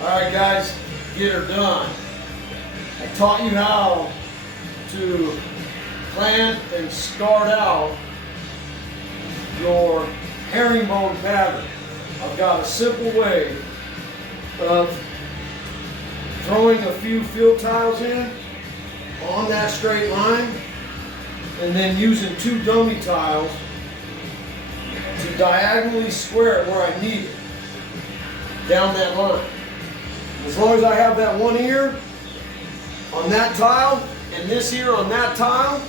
Alright guys, get her done. I taught you how to plant and start out your herringbone pattern. I've got a simple way of throwing a few field tiles in on that straight line and then using two dummy tiles to diagonally square it where I need it down that line. As long as I have that one ear on that tile and this ear on that tile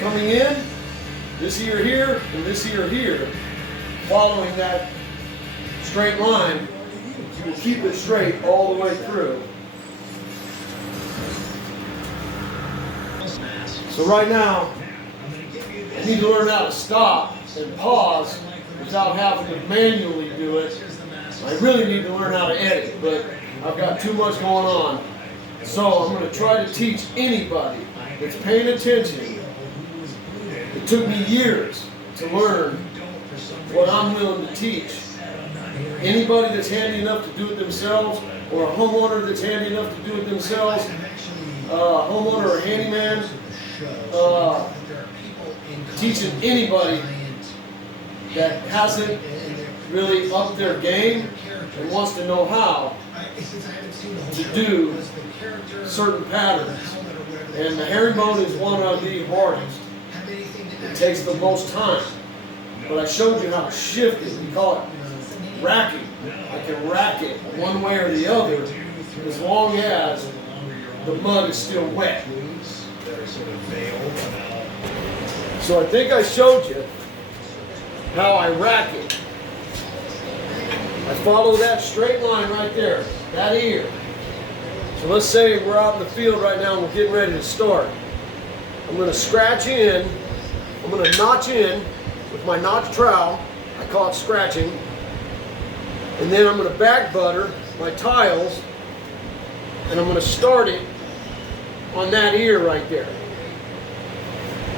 coming in, this ear here and this ear here, following that straight line, you will keep it straight all the way through. So right now, I need to learn how to stop and pause without having to manually do it. I really need to learn how to edit, but I've got too much going on. So I'm going to try to teach anybody that's paying attention. It took me years to learn what I'm willing to teach. Anybody that's handy enough to do it themselves, or a homeowner that's handy enough to do it themselves, homeowner or handyman, teaching anybody that hasn't really upped their game and wants to know how to do certain patterns. And the herringbone is one of the hardest. It takes the most time. But I showed you how to shift it. We call it racking. I can rack it one way or the other as long as the mud is still wet. So I think I showed you how I rack it. I follow that straight line right there, that ear. So let's say we're out in the field right now and we're getting ready to start. I'm going to scratch in, I'm going to notch in with my notch trowel, I call it scratching, and then I'm going to back butter my tiles and I'm going to start it on that ear right there.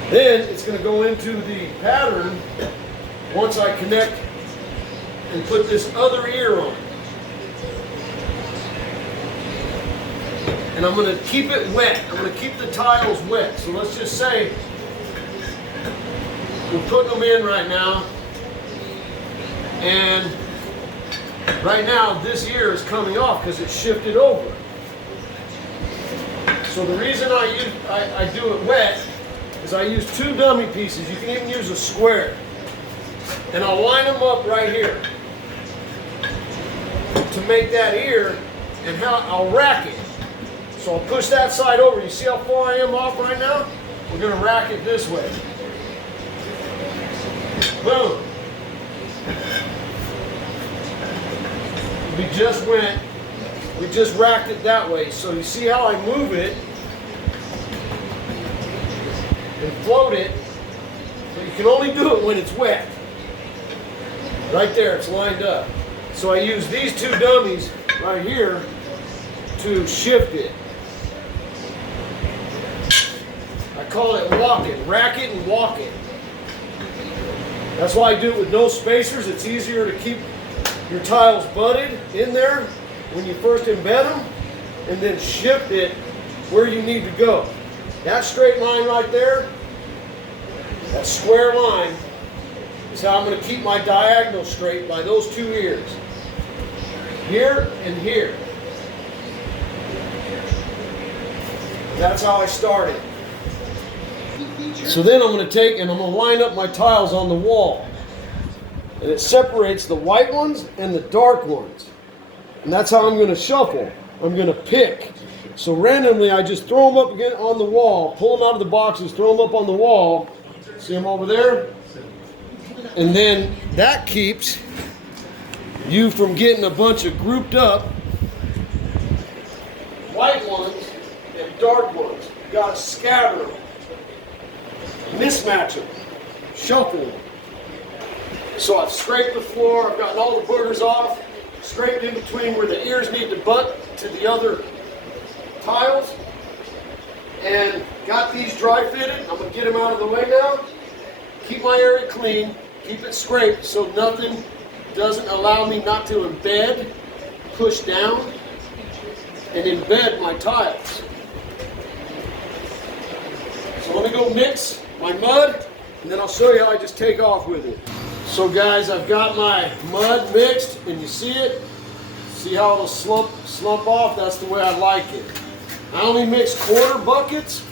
Then it's going to go into the pattern once I connect and put this other ear on. And I'm going to keep it wet. I'm going to keep the tiles wet. So let's just say we're putting them in right now. And right now this ear is coming off because it's shifted over. So the reason I do it wet is I use two dummy pieces. You can even use a square. And I'll line them up right here to make that ear, and how I'll rack it. So I'll push that side over. You see how far I am off right now? We're going to rack it this way. Boom. We just racked it that way. So you see how I move it and float it, but you can only do it when it's wet. Right there, it's lined up. So I use these two dummies right here to shift it. I call it walk it, rack it and walk it. That's why I do it with no spacers. It's easier to keep your tiles butted in there when you first embed them, and then shift it where you need to go. That straight line right there, that square line, is how I'm going to keep my diagonal straight by those two ears. Here and here. That's how I started. So then I'm going to take and I'm going to line up my tiles on the wall. And it separates the white ones and the dark ones. And that's how I'm going to shuffle. I'm going to pick. So randomly I just throw them up again on the wall, pull them out of the boxes, throw them up on the wall. See them over there? And then that keeps you from getting a bunch of grouped up white ones and dark ones. You got to scatter them, mismatch them, shuffle them. So I've scraped the floor, I've gotten all the boogers off, scraped in between where the ears need to butt to the other tiles, and got these dry fitted. I'm going to get them out of the way now. Keep my area clean, keep it scraped so nothing doesn't allow me not to embed push down and embed my tiles. So let me go mix my mud, and then I'll show you how I just take off with it. So guys, I've got my mud mixed, and you see it? See how it'll slump off? That's the way I like it. I only mix quarter buckets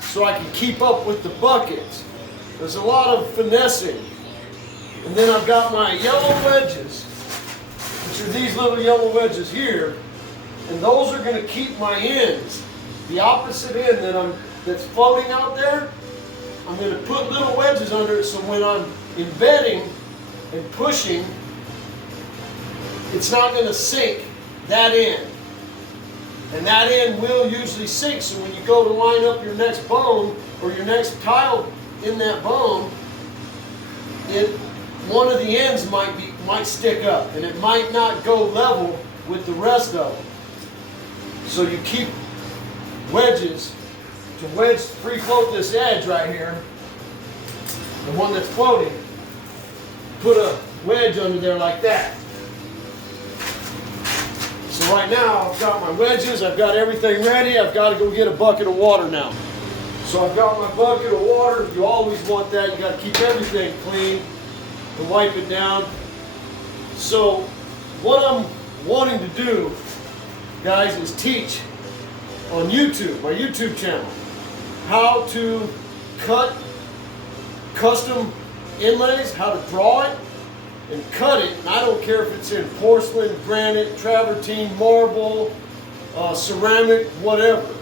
so I can keep up with the buckets. There's a lot of finessing. And then I've got my yellow wedges, which are these little yellow wedges here, and those are going to keep my ends. The opposite end that's floating out there, I'm going to put little wedges under it so when I'm embedding and pushing, it's not going to sink that end. And that end will usually sink, so when you go to line up your next bone or your next tile in that bone, one of the ends might stick up, and it might not go level with the rest of them. So you keep wedges to free float this edge right here, the one that's floating. Put a wedge under there like that. So right now I've got my wedges, I've got everything ready. I've got to go get a bucket of water now. So I've got my bucket of water. You always want that. You got to keep everything clean to wipe it down. So what I'm wanting to do, guys, is teach on YouTube, my YouTube channel, how to cut custom inlays, how to draw it and cut it. And I don't care if it's in porcelain, granite, travertine, marble, ceramic, whatever.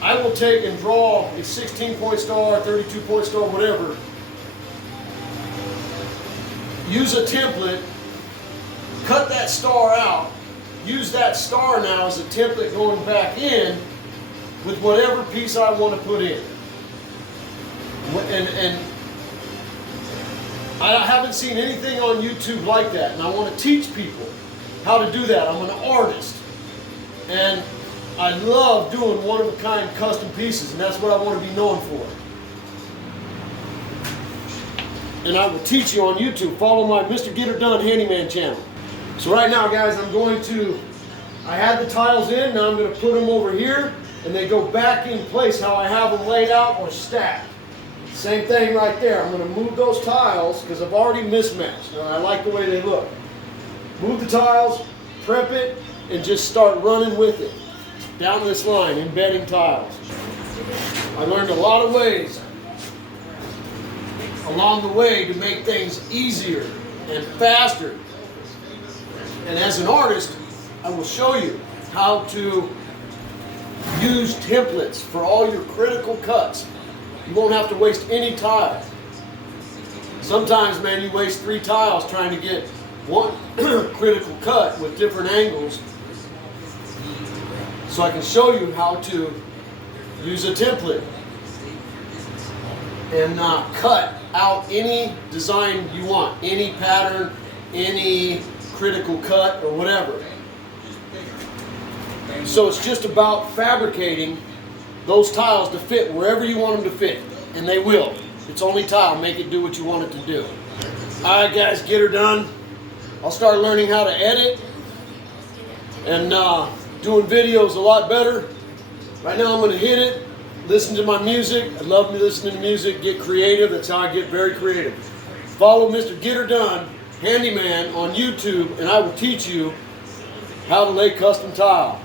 I will take and draw a 16-point star, 32-point star, whatever. Use a template, cut that star out, use that star now as a template going back in with whatever piece I want to put in. And I haven't seen anything on YouTube like that, and I want to teach people how to do that. I'm an artist, and I love doing one-of-a-kind custom pieces, and that's what I want to be known for. And I will teach you on YouTube. Follow my Mr. Get Her Done Handyman channel. So right now, guys, I had the tiles in, now I'm going to put them over here, and they go back in place how I have them laid out or stacked. Same thing right there. I'm going to move those tiles because I've already mismatched. I like the way they look. Move the tiles, prep it, and just start running with it. Down this line, embedding tiles. I learned a lot of ways along the way to make things easier and faster. And as an artist, I will show you how to use templates for all your critical cuts. You won't have to waste any tile. Sometimes, man, you waste 3 tiles trying to get one critical cut with different angles. So I can show you how to use a template and cut out any design you want, any pattern, any critical cut or whatever. So it's just about fabricating those tiles to fit wherever you want them to fit, and they will. It's only tile. Make it do what you want it to do. Alright guys, get her done. I'll start learning how to edit and doing videos a lot better. Right now I'm going to hit it, listen to my music. I love listening to music, get creative. That's how I get very creative. Follow Mr. Get Her Done Handyman on YouTube, and I will teach you how to lay custom tile.